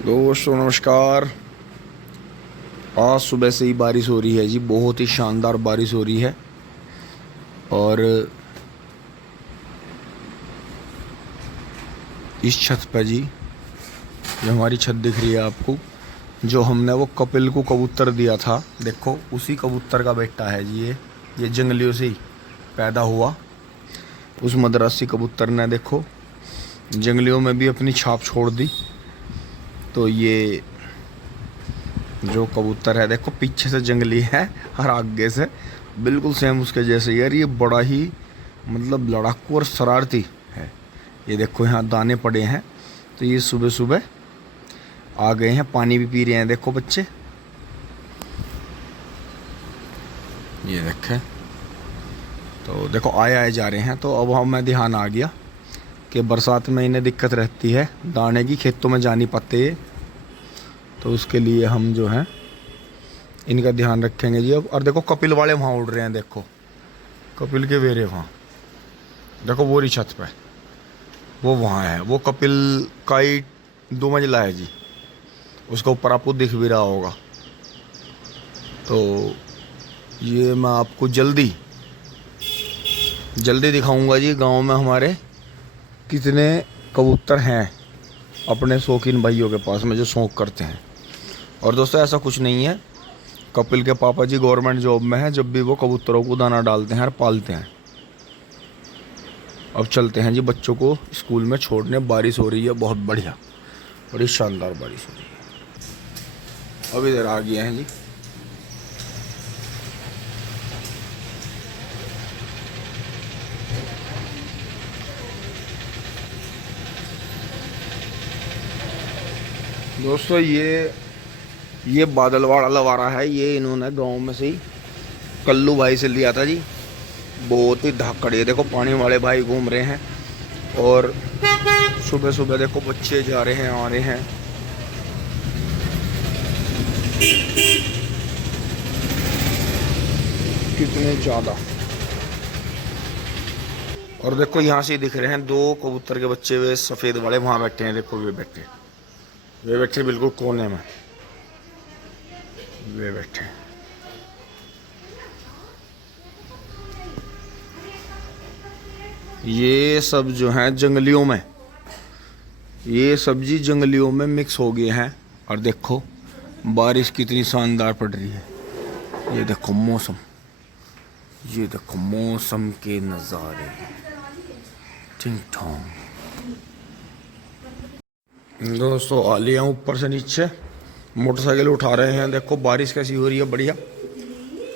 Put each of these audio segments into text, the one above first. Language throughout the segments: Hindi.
दोस्तों नमस्कार। आज सुबह से ही बारिश हो रही है जी, बहुत ही शानदार बारिश हो रही है। और इस छत पर जी, ये हमारी छत दिख रही है आपको, जो हमने वो कपिल को कबूतर दिया था, देखो उसी कबूतर का बेटा है जी। ये जंगलियों से ही पैदा हुआ। उस मद्रासी कबूतर ने देखो जंगलियों में भी अपनी छाप छोड़ दी। तो ये जो कबूतर है देखो, पीछे से जंगली है और आगे से बिल्कुल सेम उसके जैसे। यार ये बड़ा ही मतलब लड़ाकू और शरारती है। ये देखो यहाँ दाने पड़े हैं, तो ये सुबह सुबह आ गए हैं, पानी भी पी रहे हैं। देखो बच्चे, ये देखें, तो देखो आए आए जा रहे हैं। तो अब हमें ध्यान आ गया कि बरसात में इन्हें दिक्कत रहती है दाने की, खेतों में जा नहीं पाते ये, तो उसके लिए हम जो है इनका ध्यान रखेंगे जी अब। और देखो कपिल वाले वहाँ उड़ रहे हैं, देखो कपिल के वेरे वहाँ, देखो वो रही छत पे, वो वहाँ है। वो कपिल का ही 2 मंजिला है जी, उसका ऊपर आपको दिख भी रहा होगा। तो ये मैं आपको जल्दी दिखाऊंगा जी गांव में हमारे कितने कबूतर हैं अपने शौकीन भाइयों के पास में, जो शौक करते हैं। और दोस्तों ऐसा कुछ नहीं है, कपिल के पापा जी गवर्नमेंट जॉब में है, जब भी वो कबूतरों को दाना डालते हैं और पालते हैं। अब चलते हैं जी बच्चों को स्कूल में छोड़ने। बारिश हो रही है बहुत बढ़िया, बड़ी शानदार बारिश हो रही है। अब इधर आ गए हैं जी। दोस्तों ये बादल वाला लवारा है, ये इन्होंने गांव में से ही कल्लू भाई से लिया था जी। बहुत ही धाकड़, ये देखो पानी वाले भाई घूम रहे हैं। और सुबह सुबह देखो बच्चे जा रहे हैं आ रहे हैं। कितने ज़्यादा। और देखो यहाँ से दिख रहे हैं 2 कबूतर के बच्चे, वे सफ़ेद वाले वहाँ बैठे हैं। देखो वे बैठे बिल्कुल कोने में, वे बैठे। ये सब जो हैं जंगलियों में, ये सब्जी जंगलियों में मिक्स हो गए हैं। और देखो बारिश कितनी शानदार पड़ रही है। ये देखो मौसम, ये देखो मौसम के नज़ारे, टिंग टोंग। दोस्तों आ लिया ऊपर से नीचे, मोटरसाइकिल उठा रहे हैं। देखो बारिश कैसी हो रही है, बढ़िया।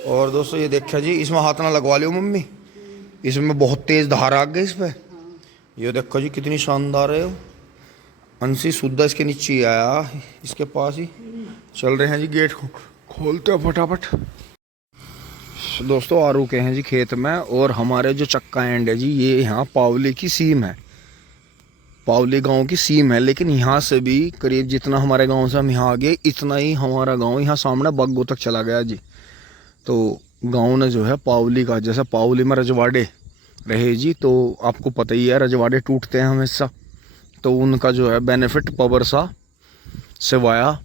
और दोस्तों ये देखा जी, इसमें हाथ ना लगवा लियो मम्मी, इसमें बहुत तेज धार आ गई इस पर। ये देखो जी कितनी शानदार है। अंशी सुद्धा इसके नीचे ही आया, इसके पास ही चल रहे हैं जी। गेट खोलते हैं फटाफट। दोस्तों आ रुके हैं जी खेत में, और हमारे जो चक्का एंड है जी, ये यहाँ पावली की सीम है, पावली गांव की सीम है। लेकिन यहाँ से भी करीब जितना हमारे गांव से हम यहाँ आ गए, इतना ही हमारा गांव यहाँ सामने बग्गो तक चला गया जी। तो गांव ने जो है पावली का, जैसे पावली में रजवाड़े रहे जी, तो आपको पता ही है रजवाड़े टूटते हैं हमेशा, तो उनका जो है बेनिफिट पबरसा सिवाया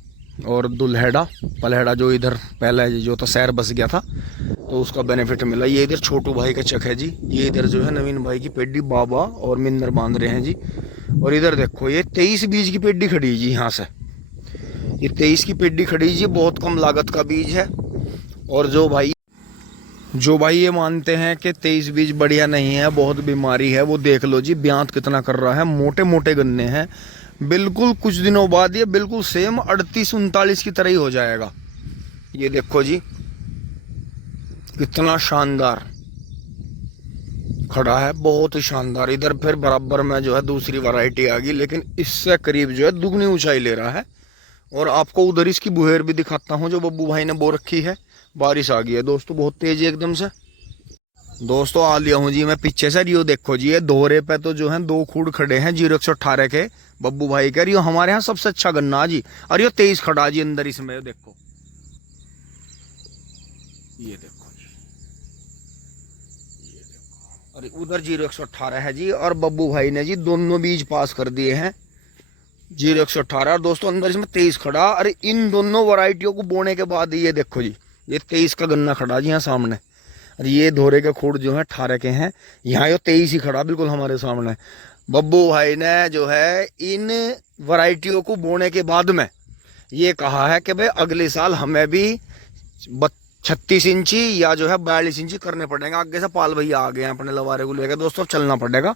और दुल्हेड़ा पलहेड़ा, जो इधर पहले जो था शहर बस गया था, तो उसका बेनिफिट मिला। ये इधर छोटू भाई का चक है जी, ये इधर जो है नवीन भाई की पेड्डी बाबा और मिन्नर बांध रहे हैं जी। और इधर देखो ये 23 बीज की पेड्डी खड़ी है जी, यहाँ से ये 23 की पेड्डी खड़ी जी, बहुत कम लागत का बीज है। और जो भाई ये मानते हैं कि 23 बीज बढ़िया नहीं है, बहुत बीमारी है, वो देख लो जी ब्यांत कितना कर रहा है। मोटे मोटे गन्ने हैं, बिल्कुल कुछ दिनों बाद ये बिल्कुल सेम 38-39 की तरह ही हो जाएगा। ये देखो जी कितना शानदार खड़ा है, बहुत ही शानदार। इधर फिर बराबर में जो है दूसरी वैरायटी आ गई, लेकिन इससे करीब जो है दुगनी ऊंचाई ले रहा है। और आपको उधर इसकी बुहेर भी दिखाता हूँ, जो बब्बू भाई ने बो रखी है। बारिश आ गई है दोस्तों, बहुत तेज है एकदम से। दोस्तों आ लिया हूँ जी मैं पीछे से। रियो देखो जी, ये दोहरे पे तो जो है 2 खूड़ खड़े हैं 0118 के बब्बू भाई के। रियो हमारे यहाँ सबसे अच्छा गन्ना जी, और ये 23 खड़ा जी अंदर इसमें, देखो ये देखो जी, ये देखो। और उधर 0118 है जी, और बब्बू भाई ने जी दोनों बीज पास कर दिए हैं। जीरो 118। और दोस्तों अंदर इसमें 23 खड़ा। अरे इन दोनों वैरायटियों को बोने के बाद ये देखो जी, ये 23 का गन्ना खड़ा जी यहाँ सामने। और ये धोरे के खूड़ जो है 18 के हैं। यहाँ ये 23 ही खड़ा बिल्कुल हमारे सामने। बब्बू भाई ने जो है इन वैरायटियों को बोने के बाद में ये कहा है कि भाई अगले साल हमें भी 36 इंची या जो है 42 इंची करने पड़ेंगे। आगे से पाल भैया आ गए हैं अपने लवारे को लेकर दोस्तों, चलना पड़ेगा।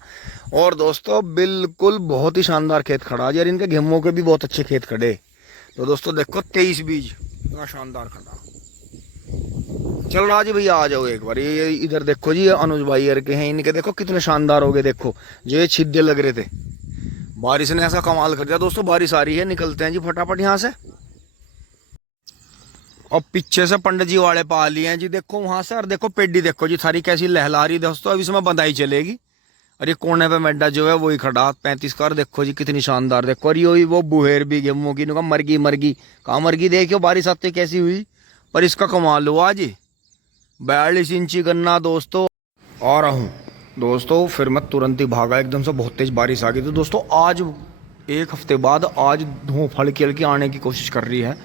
और दोस्तों बिल्कुल बहुत ही शानदार खेत खड़ा यार, इनके गेहूं के भी बहुत अच्छे खेत खड़े। तो दोस्तों देखो 23 बीज इतना शानदार खड़ा। चल राजी भैया आ जाओ एक बार। ये इधर देखो जी, ये अनुज भाई यार के हैं, इनके देखो कितने शानदार हो गए। देखो जो ये छिद्दे लग रहे थे, बारिश ने ऐसा कमाल कर दिया दोस्तों। बारिश आ रही है, निकलते हैं जी फटाफट यहाँ से। और पीछे से पंडित जी वाले पा लिए हैं जी, देखो वहां से। और देखो पेडी देखो जी थारी कैसी लहला रही दोस्तों, अब इसमें बंधाई चलेगी। और ये कोने पे मेड्डा जो है वही खड़ा 35 का। देखो जी कितनी शानदार देखो। और ये वो बुहेर भी गेहूं की मरगी मरगी कहाँ मरगी, देखियो बारिश आते कैसी हुई। पर इसका कमाल हुआ जी, 42 इंची गन्ना दोस्तों। आ रहा हूँ दोस्तों, फिर मैं तुरंत ही भागा एकदम से, बहुत तेज बारिश आ गई। तो दोस्तों आज एक हफ्ते बाद आज धूप हल्की हल्की आने की कोशिश कर रही है।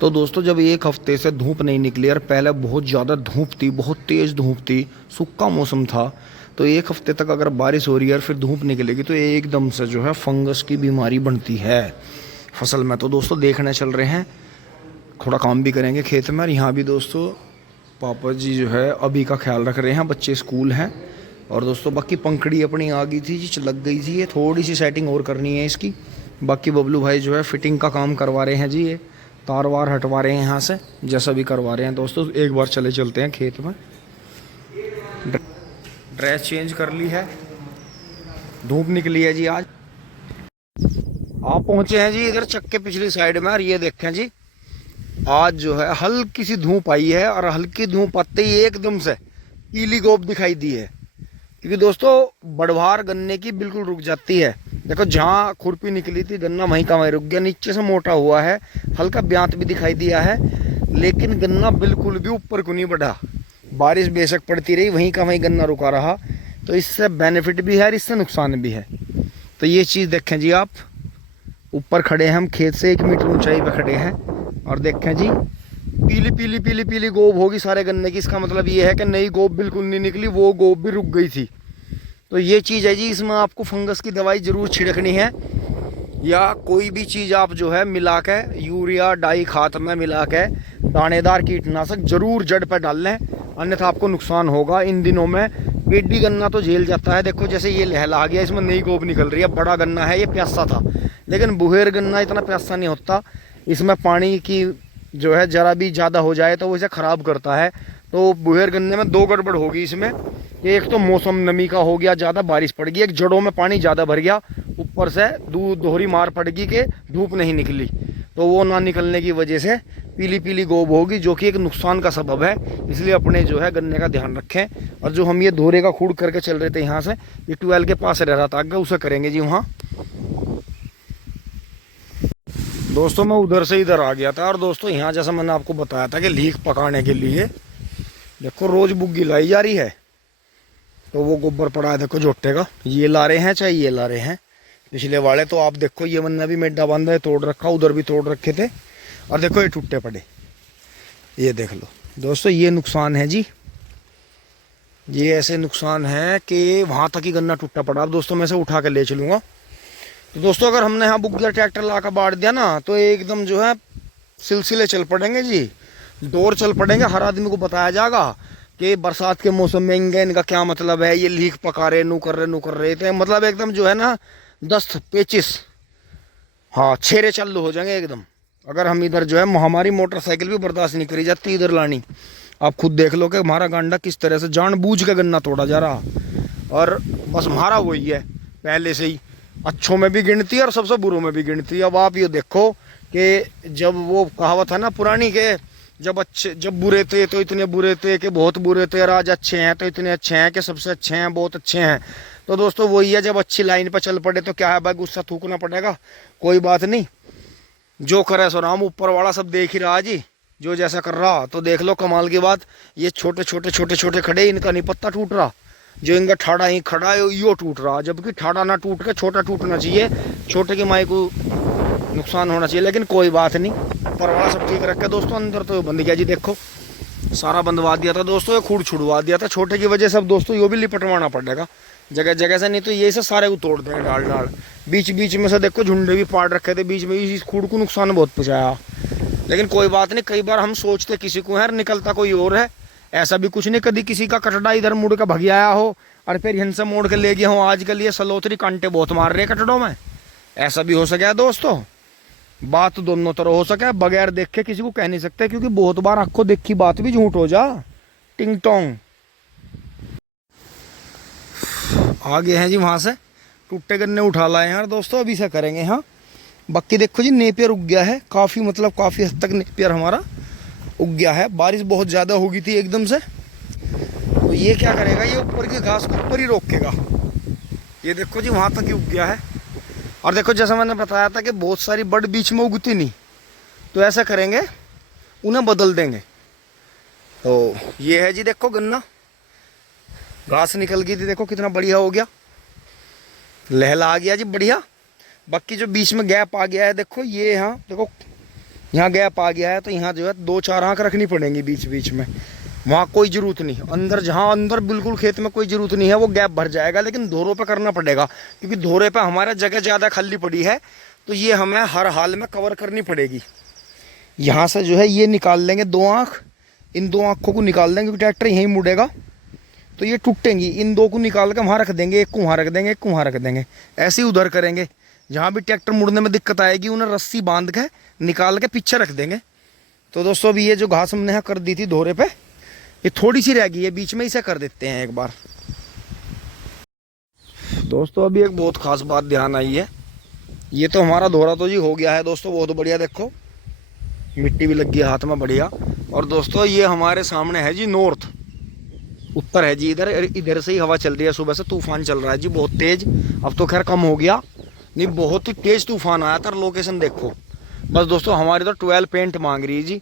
तो दोस्तों जब एक हफ्ते से धूप नहीं निकली और पहले बहुत ज़्यादा धूप थी, बहुत तेज़ धूप थी, सूखा मौसम था, तो एक हफ्ते तक अगर बारिश हो रही है और फिर धूप निकलेगी तो एकदम से जो है फंगस की बीमारी बनती है फसल में। तो दोस्तों देखने चल रहे हैं, थोड़ा काम भी करेंगे खेत में। और यहाँ भी दोस्तों पापा जी जो है अभी का ख्याल रख रहे हैं, बच्चे स्कूल हैं। और दोस्तों बाकी पंखड़ी अपनी आ गई थी जी, लग गई थी, ये थोड़ी सी सेटिंग और करनी है इसकी। बाकी बबलू भाई जो है फिटिंग का काम करवा रहे हैं जी, ये तार वार हटवा रहे हैं यहाँ से, जैसा भी करवा रहे हैं। दोस्तों एक बार चले चलते हैं खेत में। ड्रेस चेंज कर ली है, धूप निकली है जी आज। आप पहुंचे हैं जी इधर चक्के पिछली साइड में। और ये देखें जी आज जो है हल्की सी धूप आई है, और हल्की धूप आते ही एकदम से पीली गोब दिखाई दी है। क्योंकि दोस्तों बढ़वार गन्ने की बिल्कुल रुक जाती है। देखो जहाँ खुरपी निकली थी गन्ना वहीं का वहीं रुक गया, नीचे से मोटा हुआ है, हल्का ब्यांत भी दिखाई दिया है, लेकिन गन्ना बिल्कुल भी ऊपर को नहीं बढ़ा। बारिश बेशक पड़ती रही, वहीं का वहीं गन्ना रुका रहा। तो इससे बेनिफिट भी है और इससे नुकसान भी है। तो ये चीज़ देखें जी, आप ऊपर खड़े हैं हम खेत से 1 मीटर ऊंचाई पर खड़े हैं, और देखें जी पीली पीली पीली पीली गोब होगी सारे गन्ने की। इसका मतलब ये है कि नई गोब बिल्कुल नहीं निकली, वो गोब भी रुक गई थी। तो ये चीज़ है जी, इसमें आपको फंगस की दवाई ज़रूर छिड़कनी है, या कोई भी चीज़ आप जो है मिला के यूरिया डाई खाद में मिला के दानेदार कीटनाशक जरूर जड़ पर डाल लें, अन्यथा आपको नुकसान होगा इन दिनों में। पेडी गन्ना तो झेल जाता है, देखो जैसे ये लहला गया, इसमें नई गोब निकल रही है, बड़ा गन्ना है, ये प्यासा था। लेकिन बुहेर गन्ना इतना प्यासा नहीं होता, इसमें पानी की जो है जरा भी ज़्यादा हो जाए तो वो इसे ख़राब करता है। तो बुहेर गन्ने में 2 गड़बड़ होगी इसमें। एक तो मौसम नमी का हो गया, ज़्यादा बारिश पड़ गई, एक जड़ों में पानी ज़्यादा भर गया, ऊपर से दोहरी मार पड़ गई कि धूप नहीं निकली, तो वो ना निकलने की वजह से पीली पीली गोब होगी, जो कि एक नुकसान का सबब है। इसलिए अपने जो है गन्ने का ध्यान रखें। और जो हम ये धोरे का खूड़ करके चल रहे थे यहाँ से, ये ट्यूबवेल के पास रह रहा था आगे, उसे करेंगे जी वहाँ। दोस्तों मैं उधर से इधर आ गया था। और दोस्तों यहाँ जैसा मैंने आपको बताया था कि लीख पकाने के लिए देखो रोज बुग्गी लाई जा रही है, तो वो गोबर पड़ा है देखो जोटे का, ये ला रहे हैं चाहे ये ला रहे हैं पिछले वाले। तो आप देखो ये मैंने भी मेड्डा बांधा है, तोड़ रखा, उधर भी तोड़ रखे थे, और देखो ये टूटे पड़े, ये देख लो दोस्तों। ये नुकसान है जी, ये ऐसे नुकसान है कि वहाँ तक ही गन्ना टूटा पड़ा। अब दोस्तों मैं से उठा के ले चलूँगा। तो दोस्तों अगर हमने यहाँ बुग्गिया ट्रैक्टर ला कर बांट दिया ना, तो एकदम जो है सिलसिले चल पड़ेंगे जी, दौर चल पड़ेंगे। हर आदमी को बताया जाएगा कि बरसात के मौसम में इनका क्या मतलब है, ये लीक पका रहे नू कर रहे थे, मतलब एकदम जो है ना 10 पेचिस, हाँ छेरे चालू हो जाएंगे एकदम। अगर हम इधर जो है हमारी मोटरसाइकिल भी बर्दाश्त नहीं करी जाती इधर लानी। आप खुद देख लो कि हमारा गांडा किस तरह से जानबूझ के गन्ना तोड़ा जा रहा, और बस हमारा वही है पहले से ही, अच्छों में भी गिनती है और सबसे बुरों में भी गिनती है। अब आप ये देखो कि जब वो कहावत है ना पुरानी के, जब बुरे थे तो इतने बुरे थे कि बहुत बुरे थे, और आज अच्छे हैं तो इतने अच्छे हैं कि सबसे अच्छे हैं, बहुत अच्छे हैं। तो दोस्तों वही है, जब अच्छी लाइन पर चल पड़े तो क्या है भाई, गुस्सा थूकना पड़ेगा, कोई बात नहीं, जो करे सो राम, ऊपर वाला सब देख ही रहा जी, जो जैसा कर रहा। तो देख लो कमाल की बात, ये छोटे छोटे खड़े, इनका नहीं पत्ता टूट रहा, जो इनका ठाड़ा ही खड़ा है यो टूट रहा, जबकि ठाड़ा ना टूट के छोटा टूटना चाहिए, छोटे की माई को नुकसान होना चाहिए, लेकिन कोई बात नहीं, ऊपर वाला सब ठीक रखे दोस्तों। अंदर तो बंद गया जी, देखो सारा बंदवा दिया था दोस्तों, ये खूड़ छुड़वा दिया था छोटे की वजह से। अब दोस्तों ये भी लिपटवाना पड़ेगा जगह जगह से, नहीं तो ये से सारे को तोड़ देंगे डाल डाल। बीच बीच में से देखो झुंडे भी पाड़ रखे थे बीच में, इस खूड़ को नुकसान बहुत पहुँचाया। लेकिन कोई बात नहीं, कई बार हम सोचते किसी को है, निकलता कोई और है। ऐसा भी कुछ नहीं, कभी किसी का कटड़ा इधर मुड़ के भग आया हो और फिर यहाँ से मोड़ के ले गया हो। आजकल ये सलोतरी कांटे बहुत मार रहे हैं कटड़ों में, ऐसा भी हो सका दोस्तों। बात दोनों तरह हो सके, बगैर देखे किसी को कह नहीं सकते, क्योंकि बहुत बार आंखों देखी बात भी झूठ हो जा। टिंग टोंग आ गए हैं जी, वहां से टूटे गन्ने उठा लाए हैं दोस्तों, अभी से करेंगे। हाँ बाकी देखो जी नेपियर उग गया है काफ़ी, मतलब काफ़ी हद तक नेपियर हमारा उग गया है। बारिश बहुत ज़्यादा हो गई थी एकदम से, तो ये क्या करेगा, ये ऊपर की घास को ऊपर ही रोकेगा। ये देखो जी वहाँ तक ही उग गया है। और देखो जैसा मैंने बताया था कि बहुत सारी बड बीच में उगती नहीं, तो ऐसा करेंगे उन्हें बदल देंगे। तो ये है जी, देखो गन्ना घास निकल गई थी, देखो कितना बढ़िया हो गया, लहला आ गया जी बढ़िया। बाकी जो बीच में गैप आ गया है देखो, ये यहाँ देखो यहाँ गैप आ गया है, तो यहाँ जो है 2-4 आँख रखनी पड़ेंगी बीच बीच में। वहाँ कोई ज़रूरत नहीं, अंदर जहाँ अंदर बिल्कुल खेत में कोई ज़रूरत नहीं है, वो गैप भर जाएगा। लेकिन धोरों पे करना पड़ेगा, क्योंकि धोरे पे हमारा जगह ज़्यादा खाली पड़ी है, तो ये हमें हर हाल में कवर करनी पड़ेगी। यहाँ से जो है ये निकाल लेंगे 2 आँख, इन 2 आँखों को निकाल देंगे, क्योंकि ट्रैक्टर यहीं मुड़ेगा तो ये टूटेंगी। इन 2 को निकाल के वहाँ रख देंगे, एक को वहाँ रख देंगे, एक को वहाँ रख देंगे। ऐसे ही उधर करेंगे, जहाँ भी ट्रैक्टर मुड़ने में दिक्कत आएगी उन्हें रस्सी बांध के निकाल के पीछे रख देंगे। तो दोस्तों अभी ये जो घास हमने यहाँ कर दी थी धोरे पे, ये थोड़ी सी रह गई है बीच में, इसे कर देते हैं एक बार। दोस्तों अभी एक बहुत खास बात ध्यान आई है, ये तो हमारा धोरा तो जी हो गया है दोस्तों, बहुत बढ़िया। देखो मिट्टी भी लग गई हाथ में बढ़िया। और दोस्तों ये हमारे सामने है जी नॉर्थ, उत्तर है जी, इधर इधर से ही हवा चल रही है, सुबह से तूफान चल रहा है जी बहुत तेज। अब तो खैर कम हो गया, नहीं बहुत ही तेज तूफान आया था। लोकेशन देखो बस दोस्तों, हमारी तो 12 पेंट मांग रही है जी।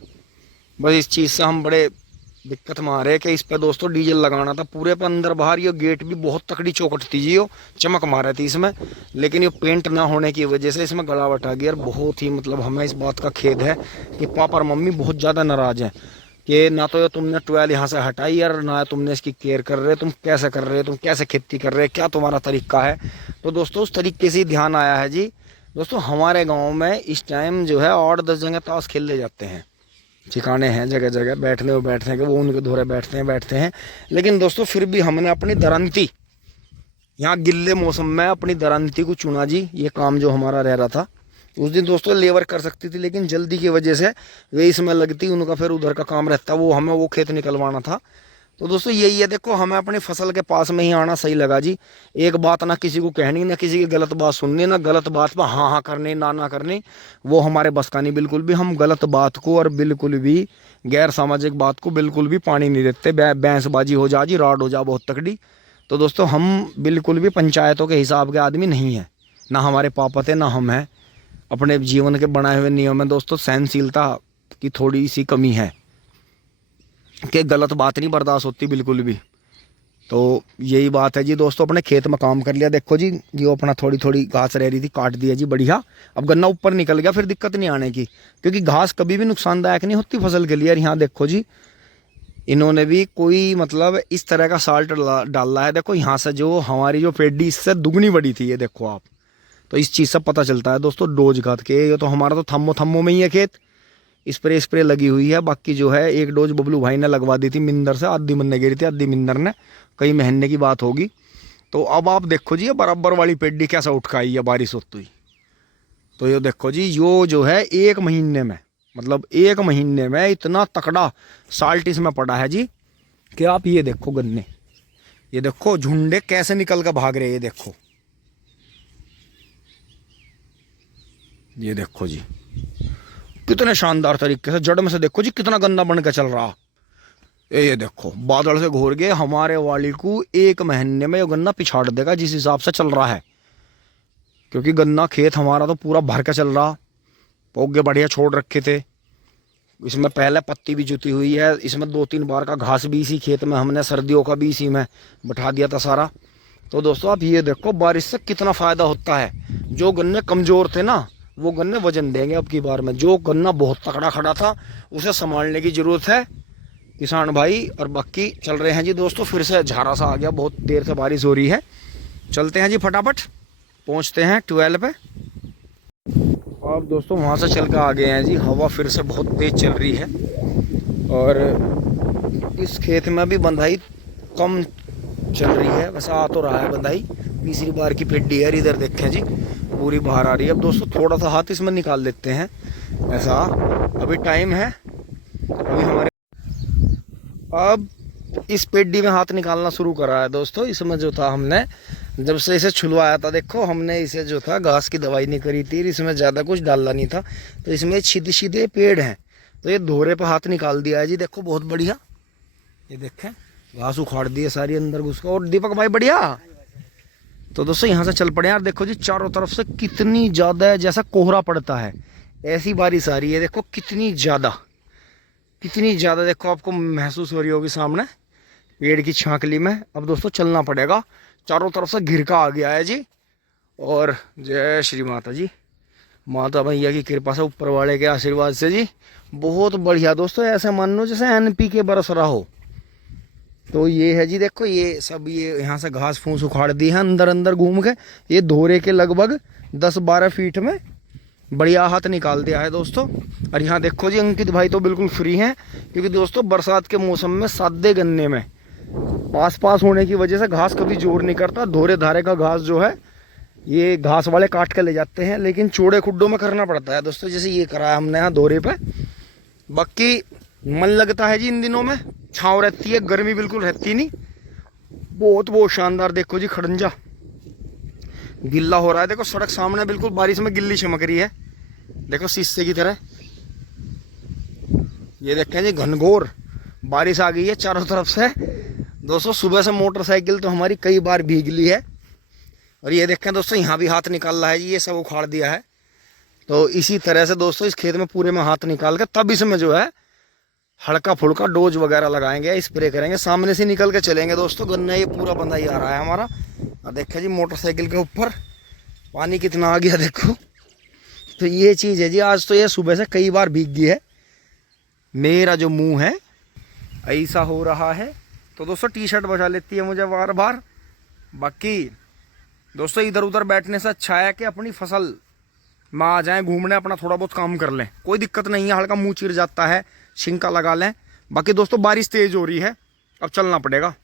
बस इस चीज़ से हम बड़े दिक्कत में आ रहे हैं कि इस पे दोस्तों डीजल लगाना था पूरे पे अंदर बाहर। ये गेट भी बहुत तकड़ी चौकट थी जी, वो चमक मारा थी इसमें, लेकिन ये पेंट ना होने की वजह से इसमें गड़ावट आ गई। और बहुत ही मतलब हमें इस बात का खेद है कि पापा और मम्मी बहुत ज़्यादा नाराज़ हैं कि ना तो ये तुमने 12 यहाँ से हटाई और ना तुमने इसकी केयर कर रहे, तुम कैसे कर रहे, तुम कैसे खेती कर रहे, क्या तुम्हारा तरीका है। तो दोस्तों उस तरीके से ही ध्यान आया है जी। दोस्तों हमारे गांव में इस टाइम जो है 8-10 जगह ताश खेलने जाते हैं, ठिकाने हैं जगह जगह बैठने के, वो उनके धोरे बैठते हैं। लेकिन दोस्तों फिर भी हमने अपनी दरंती यहाँ गिल्ले मौसम में अपनी दरंती को चुना जी। ये काम जो हमारा रह रहा था उस दिन दोस्तों लेबर कर सकती थी, लेकिन जल्दी की वजह से वे इसमें लगती, उनका फिर उधर का काम रहता, वो हमें वो खेत निकलवाना था। तो दोस्तों यही है, देखो हमें अपनी फसल के पास में ही आना सही लगा जी। एक बात ना किसी को कहनी, ना किसी की गलत बात सुननी, ना गलत बात पर हाँ हाँ करनी, ना करनी, वो हमारे बस का नहीं बिल्कुल भी। हम गलत बात को और बिल्कुल भी गैर सामाजिक बात को बिल्कुल भी पानी नहीं देते। बैंसबाजी हो जा जी, राड हो जा बहुत तकड़ी। तो दोस्तों हम बिल्कुल भी पंचायतों के हिसाब के आदमी नहीं हैं, ना हमारे पापा थे ना हम हैं। अपने जीवन के बनाए हुए नियम में दोस्तों सहनशीलता की थोड़ी सी कमी है कि गलत बात नहीं बर्दाश्त होती बिल्कुल भी। तो यही बात है जी दोस्तों। अपने खेत में काम कर लिया, देखो जी ये अपना थोड़ी थोड़ी घास रह रही थी काट दिया जी बढ़िया। अब गन्ना ऊपर निकल गया, फिर दिक्कत नहीं आने की, क्योंकि घास कभी भी नुकसानदायक नहीं होती फसल के लिए। और यहाँ देखो जी इन्होंने भी कोई मतलब इस तरह का साल्ट डाला है। देखो यहाँ से जो हमारी जो पेडी इससे दुगनी बड़ी थी, ये देखो आप। तो इस चीज़ से पता चलता है दोस्तों डोज खाद के। ये तो हमारा तो थम्मो में ही है खेत, स्प्रे लगी हुई है। बाकी जो है एक डोज बबलू भाई ने लगवा दी थी मिंदर से, आधी मन ने गिरी थी आधी मिंदर ने, कई महीने की बात होगी। तो अब आप देखो जी ये बराबर वाली पेडी कैसा उठ के आई है बारिश होती हुई। तो ये देखो जी यो जो है 1 महीने में, मतलब 1 महीने में इतना तकड़ा साल्ट इसमें पड़ा है जी कि आप ये देखो गन्ने, ये देखो झुंडे कैसे निकल कर भाग रहे हैं। ये देखो, ये देखो जी कितने शानदार तरीके से जड़ में से देखो जी कितना गन्ना बन के चल रहा। ये देखो बादल से घोर गए हमारे वाली को 1 महीने में ये गन्ना पिछाड़ देगा जिस हिसाब से चल रहा है। क्योंकि गन्ना खेत हमारा तो पूरा भर के चल रहा, पौगे बढ़िया छोड़ रखे थे। इसमें पहले पत्ती भी जुती हुई है, इसमें 2-3 बार का घास भी इसी खेत में हमने सर्दियों का भी इसी में बैठा दिया था सारा। तो दोस्तों आप ये देखो बारिश से कितना फ़ायदा होता है। जो गन्ने कमज़ोर थे ना वो गन्ने वजन देंगे अब की बार में। जो गन्ना बहुत तकड़ा खड़ा था उसे संभालने की जरूरत है किसान भाई। और बाकी चल रहे हैं जी दोस्तों, फिर से झारा सा आ गया, बहुत देर से बारिश हो रही है। चलते हैं जी फटाफट, पहुंचते हैं 12 पे। अब दोस्तों वहाँ से चल कर आ गए हैं जी, हवा फिर से बहुत तेज चल रही है। और इस खेत में भी बंधाई कम चल रही है, वैसा आ तो रहा है बंधाई। तीसरी बार की पिड्डी है, इधर देखें जी पूरी बाहर आ रही है। अब दोस्तों थोड़ा सा हाथ इसमें निकाल देते हैं, ऐसा अभी टाइम है अभी हमारे। अब इस पेड्डी में हाथ निकालना शुरू करा है दोस्तों। इसमें जो था हमने जब से इसे छुलवाया था, देखो हमने इसे जो था घास की दवाई नहीं करी थी, इसमें ज़्यादा कुछ डालना नहीं था। तो इसमें सीधे सीधे पेड़ हैं, तो ये धोरे पे हाथ निकाल दिया है जी। देखो बहुत बढ़िया, ये देखें घास उखाड़ दी है सारी अंदर घुस कर। और दीपक भाई बढ़िया। तो दोस्तों यहाँ से चल पड़े यार। देखो जी चारों तरफ से कितनी ज़्यादा है, जैसा कोहरा पड़ता है ऐसी बारिश आ रही है। देखो कितनी ज़्यादा देखो आपको महसूस हो रही होगी सामने पेड़ की छांकली में। अब दोस्तों चलना पड़ेगा, चारों तरफ से घिर का आ गया है जी। और जय श्री माता जी, माता भैया की कृपा से, ऊपर वाले के आशीर्वाद से जी बहुत बढ़िया। दोस्तों ऐसे मान लो जैसे NPK बरस रहा हो। तो ये है जी, देखो ये सब, ये यहाँ से घास फूस उखाड़ दी है अंदर अंदर घूम के। ये धोरे के लगभग 10-12 फीट में बढ़िया हाथ निकाल दिया है दोस्तों। और यहाँ देखो जी अंकित भाई तो बिल्कुल फ्री हैं, क्योंकि दोस्तों बरसात के मौसम में सादे गन्ने में पास होने की वजह से घास कभी जोर नहीं करता। धोरे धारे का घास जो है ये घास वाले काट के ले जाते हैं, लेकिन चौड़े खुड्डों में करना पड़ता है दोस्तों, जैसे ये करा है हमने यहाँ धोरे पे। बाकी मन लगता है जी इन दिनों में, छाँव रहती है, गर्मी बिल्कुल रहती नहीं। बहुत शानदार। देखो जी खड़ंजा गिल्ला हो रहा है, देखो सड़क सामने बिल्कुल बारिश में गिल्ली चमक रही है, देखो शीशे की तरह। ये देखें जी घनघोर बारिश आ गई है चारों तरफ से दोस्तों। सुबह से मोटरसाइकिल तो हमारी कई बार भीग ली है। और ये देखें दोस्तों यहाँ भी हाथ निकाल रहा है जी, ये सब उखाड़ दिया है। तो इसी तरह से दोस्तों इस खेत में पूरे में हाथ निकाल के तब इसमें जो है हल्का फुल्का डोज वगैरह लगाएंगे, स्प्रे करेंगे। सामने से निकल के चलेंगे दोस्तों, गन्ना ये पूरा बंदा ही आ रहा है हमारा। और देखा जी मोटरसाइकिल के ऊपर पानी कितना आ गया देखो। तो ये चीज़ है जी, आज तो ये सुबह से कई बार भीग गई है, मेरा जो मुंह है ऐसा हो रहा है। तो दोस्तों टी-शर्ट बचा लेती है मुझे बार बार। बाकी दोस्तों इधर उधर बैठने से अच्छा है कि अपनी फसल में आ जाएं, घूमने, अपना थोड़ा बहुत काम कर लें, कोई दिक्कत नहीं है। हल्का मुंह चिर जाता है, छिंका लगा लें। बाकी दोस्तों बारिश तेज हो रही है, अब चलना पड़ेगा।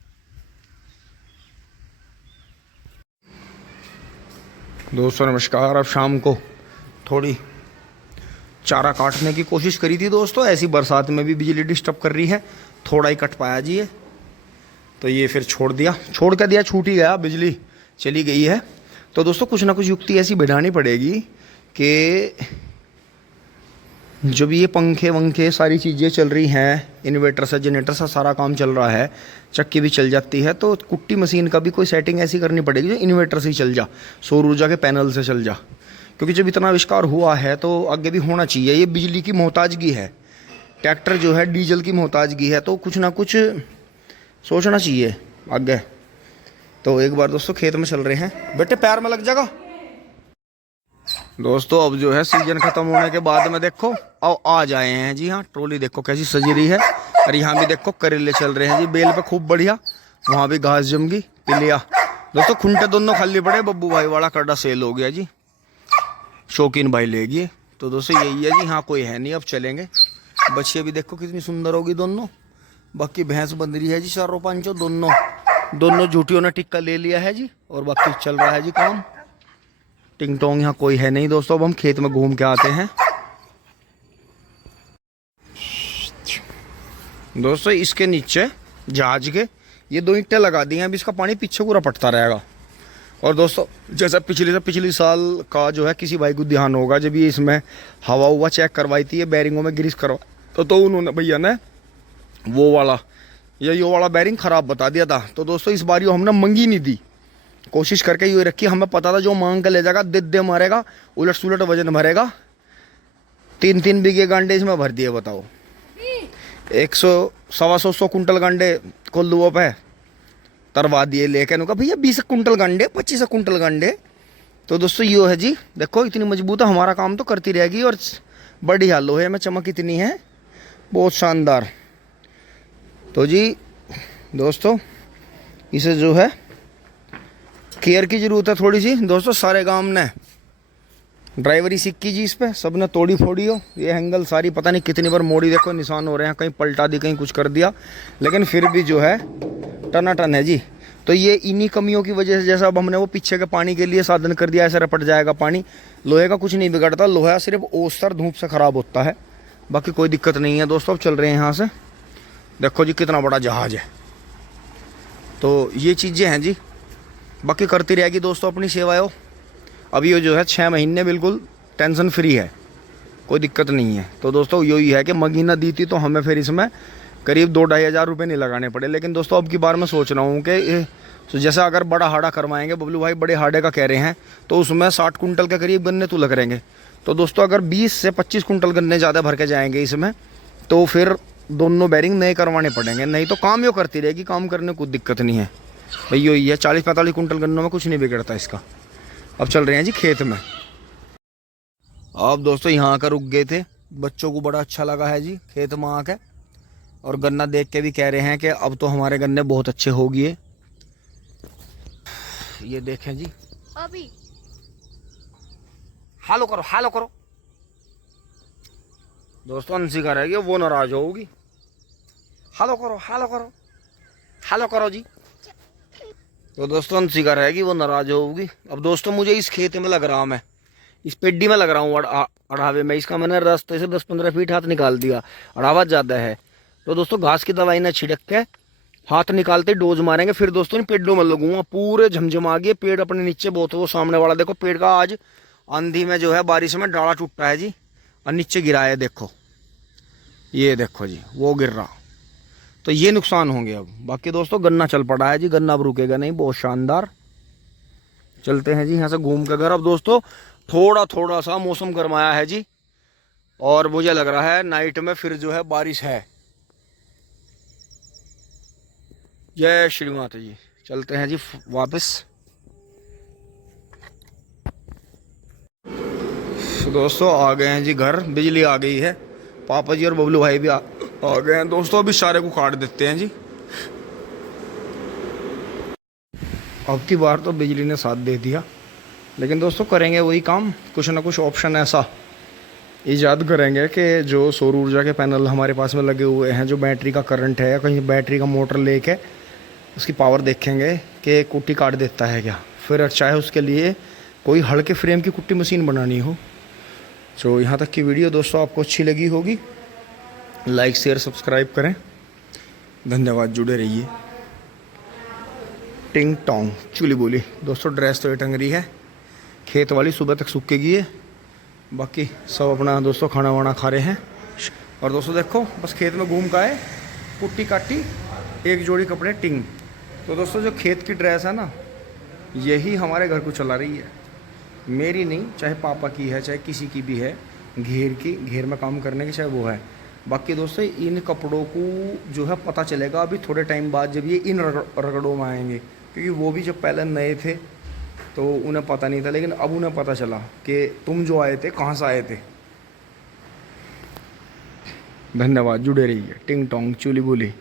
दोस्तों नमस्कार। अब शाम को थोड़ी चारा काटने की कोशिश करी थी दोस्तों, ऐसी बरसात में भी बिजली डिस्टर्ब कर रही है, थोड़ा ही कट पाया जी ये। तो ये फिर छोड़ कर दिया, छूट ही गया, बिजली चली गई है। तो दोस्तों कुछ ना कुछ युक्ति ऐसी बिठानी पड़ेगी कि जब ये पंखे वंखे सारी चीज़ें चल रही हैं, इन्वर्टर से जनरेटर से सारा काम चल रहा है, चक्की भी चल जाती है, तो कुट्टी मशीन का भी कोई सेटिंग ऐसी करनी पड़ेगी जो इन्वर्टर से ही चल जा, सौर ऊर्जा के पैनल से चल जा। क्योंकि जब इतना आविष्कार हुआ है तो आगे भी होना चाहिए। ये बिजली की मोहताजगी है, ट्रैक्टर जो है डीजल की मोहताजगी है, तो कुछ ना कुछ सोचना चाहिए आगे। तो एक बार दोस्तों खेत में चल रहे हैं, बेटे पैर में लग जाएगा। दोस्तों अब जो है सीजन खत्म होने के बाद में देखो अब आ जाए हैं जी। हाँ ट्रॉली देखो कैसी सजी रही है। और यहाँ भी देखो करेले चल रहे हैं जी बेल पे खूब बढ़िया। वहाँ भी घास जम गई, पिलिया। दोस्तों खुंटे दोनों खाली पड़े, बब्बू भाई वाला कड़ा सेल हो गया जी, शौकीन भाई ले गए। तो दोस्तों यही है जी, यहाँ कोई है नहीं, अब चलेंगे। बच्चियाँ भी देखो कितनी सुंदर होगी दोनों। बाकी भैंस बंध रही है जी चारों पांचों, दोनों झूठियों ने टिक्का ले लिया है जी। और बाकी चल रहा है जी काम। टिंग टोंग यहाँ कोई है नहीं दोस्तों। अब हम खेत में घूम के आते हैं दोस्तों। इसके नीचे जहाज के ये 2 ईंटें लगा दी हैं, अभी इसका पानी पीछे पूरा पटता रहेगा। और दोस्तों जैसा पिछले साल का जो है किसी भाई को ध्यान होगा, जब ये इसमें हवा हुआ चेक करवाई थी, ये बैरिंगों में ग्रीस करवा तो उन्होंने भैया ने वो वाला बैरिंग ख़राब बता दिया था। तो दोस्तों इस बार हमने मंगी नहीं दी, कोशिश करके ये रखी। हमें पता था जो मांग कर ले जाएगा दे मारेगा, उलट सुलट वजन भरेगा। 3 बीघे गांडे इसमें भर दिए, बताओ। 100-125 कुंटल गांडे कोल्लुओं पे तरवा दिए लेके। उनका भैया 20 कुंटल गांडे, 25 कुंटल गांडे तो दोस्तों यो है जी, देखो इतनी मजबूत है, हमारा काम तो करती रहेगी। और बढ़िया लोहे में चमक इतनी है, बहुत शानदार। तो जी दोस्तों इसे जो है केयर की ज़रूरत है थोड़ी सी। दोस्तों सारे गांव ने ड्राइवरी सीखी जी, इस पे सब ने तोड़ी फोड़ी हो। ये हैंगल सारी पता नहीं कितनी बार मोड़ी, देखो निशान हो रहे हैं, कहीं पलटा दी, कहीं कुछ कर दिया, लेकिन फिर भी जो है टनाटन है जी। तो ये इन्हीं कमियों की वजह से, जैसा अब हमने वो पीछे के पानी के लिए साधन कर दिया, ऐसे रपट जाएगा पानी। लोहे का कुछ नहीं बिगड़ता, लोहा सिर्फ ओस और धूप से ख़राब होता है, बाकी कोई दिक्कत नहीं है। दोस्तों अब चल रहे हैं यहाँ से। देखो जी कितना बड़ा जहाज़ है। तो ये चीज़ें हैं जी, बाकी करती रहेगी दोस्तों अपनी सेवाएं। अब ये जो है 6 महीने बिल्कुल टेंशन फ्री है, कोई दिक्कत नहीं है। तो दोस्तों यही है कि महीना दी थी तो हमें फिर इसमें करीब 2-2.5 हज़ार रुपये नहीं लगाने पड़े। लेकिन दोस्तों अब की बार मैं सोच रहा हूँ कि तो जैसा अगर बड़ा हाड़ा करवाएंगे, बबलू भाई बड़े हाड़े का कह रहे हैं, तो उसमें 60 कुंटल के करीब गन्ने तो लग रहेंगे। तो दोस्तों अगर 20 से 25 कुंटल गन्ने ज़्यादा भर के जाएंगे इसमें, तो फिर दोनों बैरिंग नए करवाने पड़ेंगे। नहीं तो काम यो करती रहेगी, काम करने में कोई दिक्कत नहीं है भाई। यही है 40-45 कुंटल गन्नों में कुछ नहीं बिगड़ता इसका। अब चल रहे हैं जी खेत में। आप दोस्तों यहाँ आकर रुक गए थे, बच्चों को बड़ा अच्छा लगा है जी खेत में आकर, और गन्ना देख के भी कह रहे हैं कि अब तो हमारे गन्ने बहुत अच्छे हो गए। ये देखें जी, अभी हालो करो हालो करो। दोस्तों अंशिका रहेगी, वो नाराज होगी। हालो करो हालो करो हालो करो जी। तो दोस्तों अंशिका रहेगी, वो नाराज होगी। अब दोस्तों मुझे इस खेत में लग रहा, मैं इस पेड्डी में लग रहा हूँ, अढ़ावे में। इसका मैंने रास्ते से 10-15 फीट हाथ निकाल दिया, अढ़ावा ज़्यादा है। तो दोस्तों घास की दवाई ना छिड़क के हाथ निकालते डोज मारेंगे, फिर दोस्तों इन पेड़ों में लगूंगा। पूरे झमझमा गए पेड़ अपने नीचे बहुत। वो सामने वाला देखो पेड़ का आज आंधी में जो है, बारिश में डाला टूटा है जी, और नीचे गिरा है। देखो ये देखो जी, वो गिर रहा। तो ये नुकसान होंगे अब। बाकी दोस्तों गन्ना चल पड़ा है जी, गन्ना अब रुकेगा नहीं, बहुत शानदार। चलते हैं जी यहाँ से घूम के घर। अब दोस्तों थोड़ा थोड़ा सा मौसम गर्माया है जी, और मुझे लग रहा है नाइट में फिर जो है बारिश है। जय श्री माता जी। चलते हैं जी वापस। दोस्तों आ गए हैं जी घर, बिजली आ गई है। पापा जी और बबलू भाई भी आ गए हैं। दोस्तों अभी सारे को काट देते हैं जी। अब की बार तो बिजली ने साथ दे दिया, लेकिन दोस्तों करेंगे वही काम, कुछ ना कुछ ऑप्शन ऐसा ईजाद करेंगे कि जो सौर ऊर्जा के पैनल हमारे पास में लगे हुए हैं, जो बैटरी का करंट है, या कहीं बैटरी का मोटर लेके उसकी पावर देखेंगे कि कुट्टी काट देता है क्या। फिर चाहे उसके लिए कोई हल्के फ्रेम की कुट्टी मशीन बनानी हो। तो यहाँ तक की वीडियो दोस्तों आपको अच्छी लगी होगी, लाइक शेयर सब्सक्राइब करें। धन्यवाद, जुड़े रहिए। टिंग टोंग चुली बोली। दोस्तों ड्रेस तो ये टंग रही है, खेत वाली सुबह तक सूखेगी है। बाकी सब अपना दोस्तों खाना वाना खा रहे हैं। और दोस्तों देखो बस खेत में घूम का है, कुट्टी काटी, एक जोड़ी कपड़े टिंग। तो दोस्तों जो खेत की ड्रेस है ना, यही हमारे घर को चला रही है। मेरी नहीं, चाहे पापा की है, चाहे किसी की भी है, घेर में काम करने की चाहे वो है। बाकी दोस्तों इन कपड़ों को जो है पता चलेगा अभी थोड़े टाइम बाद, जब ये इन रगड़ों में आएंगे। क्योंकि वो भी जब पहले नए थे तो उन्हें पता नहीं था, लेकिन अब उन्हें पता चला कि तुम जो आए थे कहाँ से आए थे। धन्यवाद, जुड़े रहिए। टिंग टोंग चुली बुली।